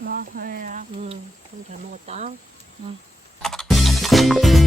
뭐, 그래요. 응, 좀잘 먹었다. 기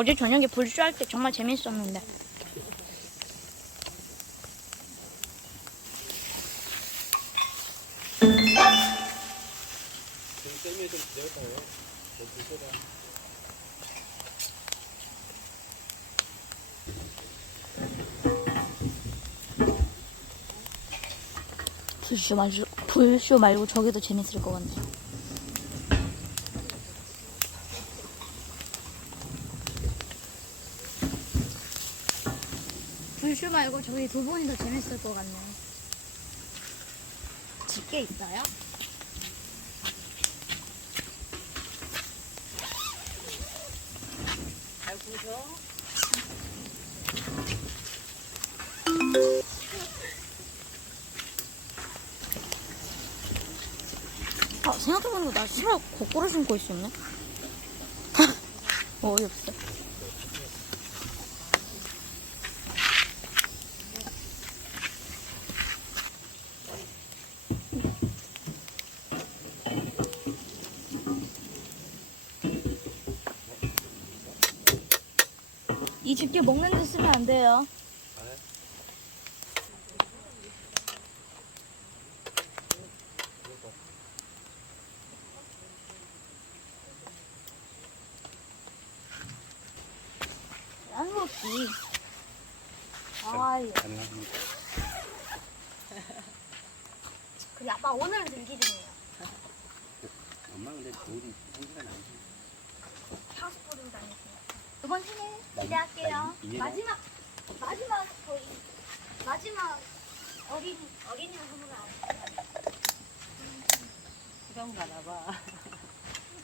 어제 저녁에 불쇼할 때 정말 재밌었는데. 불쇼 말고 불쇼 말고 더 재밌을 것 같네. 불쇼 말고 저기 두 번이 더 재밌을 것 같네. 집게 있어요? 잘 구워서. 아, 생각해보니까 나 신발 거꾸로 신고 있었네. 어이없어. 이 집게 먹는 데 쓰면 안 돼요. 안 먹지. 아이, 가능합니다. 그래 아빠 오늘은 들기 중이에요. 엄마 근데 돌이 생기가 나지. 하우스보딩 다녔어요. 이번 생일 기대할게요. 이해가- 마지막 마지막 거의 마지막 어린 어린이 선물 안 그런 가나 봐.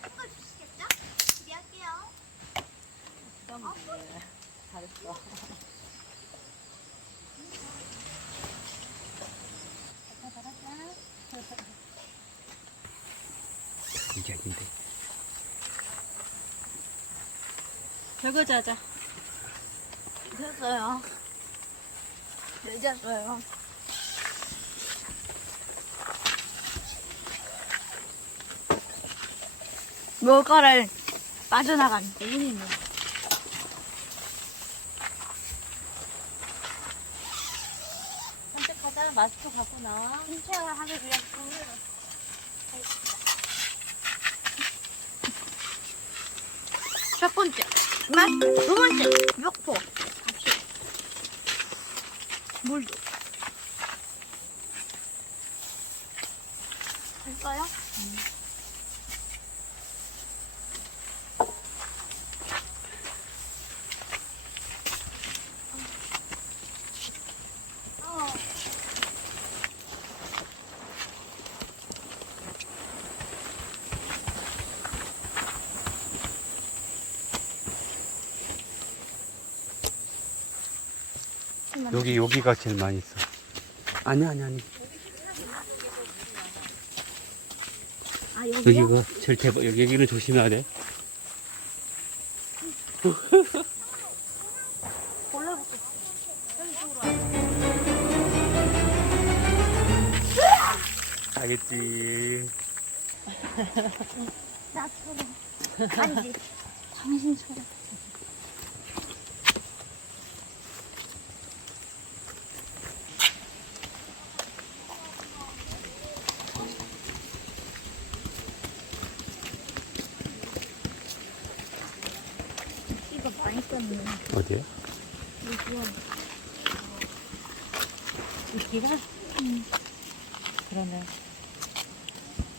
큰거 주시겠죠? 기대할게요. 그럼 이제 잘했어. 이게 아닌데. 설거지 하자. 됐어요. 늦었어요. 물가를 빠져나간 대인이네. 산책하자. 마스크 갖고 나와. 신체를 하기 위한 준비 첫 번째, 맛. 두 번째, 육포. 같이. 물도. 할까요? 여기 여기가 제일 많이 있어. 아니 아니 아니. 아, 여기요? 여기가 제일 대박. 여기 여기는 조심해야 돼. 알겠지. 나처럼. 아니지. 당신처럼. 있었네. 어디에? 여기요. 이끼가? 그러네.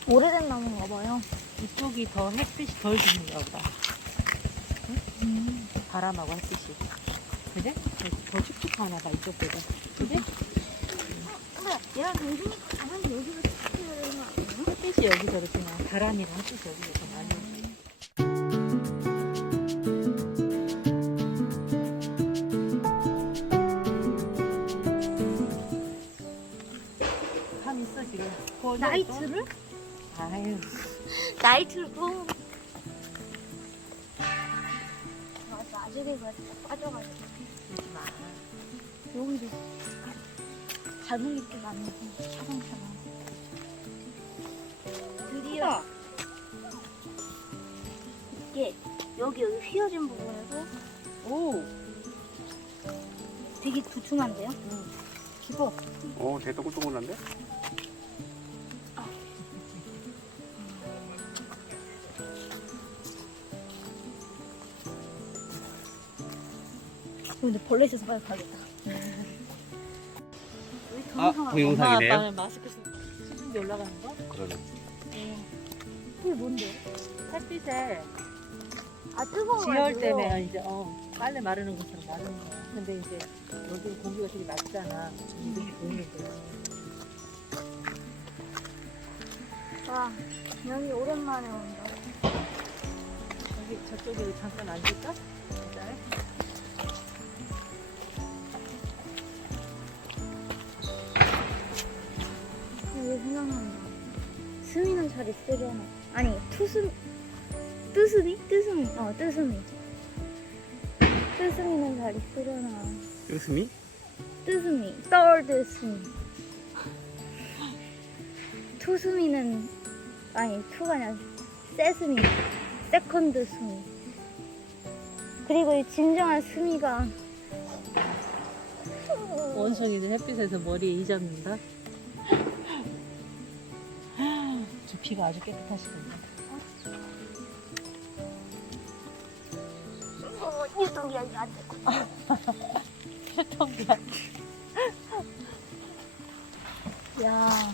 오래된 나무인가 봐요. 이쪽이 더 햇빛이 덜 드는가 보다. 응? 바람하고 햇빛이. 그래? 더 촉촉하나 봐, 이쪽보다. 그래? 당연히 여기가 지켜야 되는 거 아니에요? 햇빛이 여기서 그렇구나. 바람이랑 햇빛이 여기서 더 나이트를? 아유. 나이트를 또. 아, 나중에 가 빠져가지고. 그러지 마. 여기도 밟은 게 많네. 차방차방. 드디어 이게 여기 여기 휘어진 부분에서 오! 되게 두툼한데요? 기고. 오, 되게 동글동글한데? 근데 벌레 있어서 빨리 가겠다. 아, 동영상 동영상이네요. 엄마 아빠는 마스크 쓰 수준이 올라가는 거? 그러네. 이게 뭔데? 햇빛에 아 뜨거워가지고. 지열 때문에 이제 어 빨래 마르는 것처럼 마르는 거야. 근데 이제 여기 공기가 되게 낮잖아. 이렇게 보이는데. 와 여기 오랜만에 온다. 여기 저쪽에 잠깐 앉을까? 생각난다. 스미는 잘 있으려나? 아니 투스 뜨스미? 뜨스미. 어 뜨스미. 뜨스미는 잘 있으려나? 웃음이? 뜨스미. 떨드스미. 투스미는 아니 투가 아니라 세스미. 세컨드 스미. 그리고 이 진정한 스미가 원숭이들 햇빛에서 머리에 이 잡는다. 두피가 아주 깨끗하시군요. 어, 유통기한이안 되고. 통기야. 야. 야,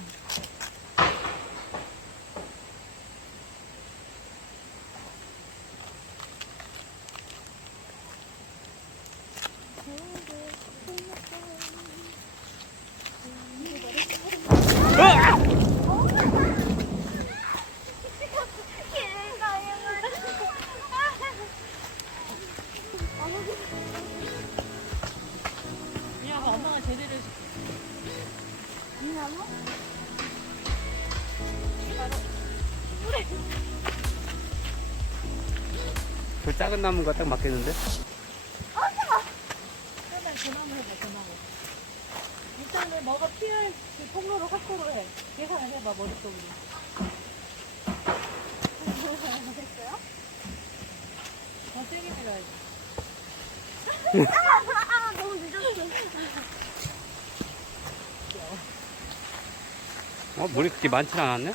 저 작은 나무가 딱 맞겠는데? 그러면 전화만 해봐, 전화로. 일단은 뭐가 필요할 그 통로로 확보를 해. 계산을 해봐, 머릿속으로. 됐어요? 더 세게 밀어야지. 아, 너무 늦었어. 어, 물이 그렇게 많진 않았네?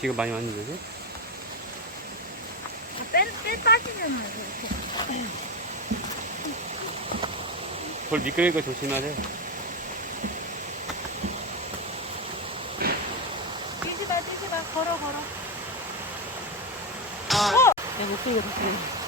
비가 많이 왔는데도? 빼, 빼 빠지잖아요, 이렇게. 돌 미끄러니까 돼. 뛰지 마, 뛰지 마. 걸어, 걸어. 아, 내 목소리가 더그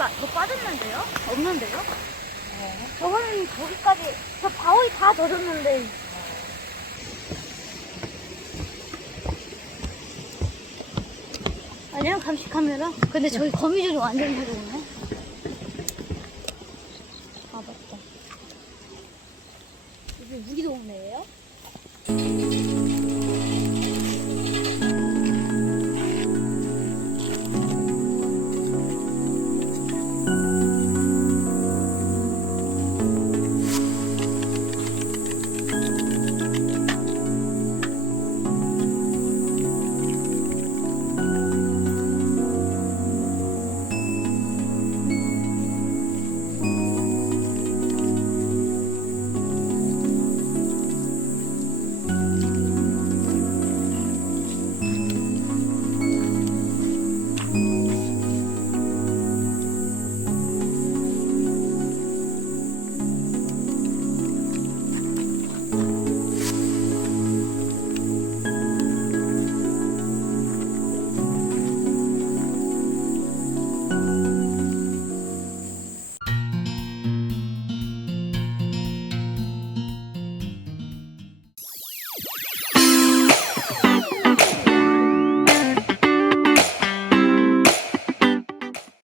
래. 마- 더 빠졌는데요? 없는데요? 저번에 저기까지 저 바위 다 젖었는데 아니요 감시 카메라 근데 저기 거미줄이 완전 젖었네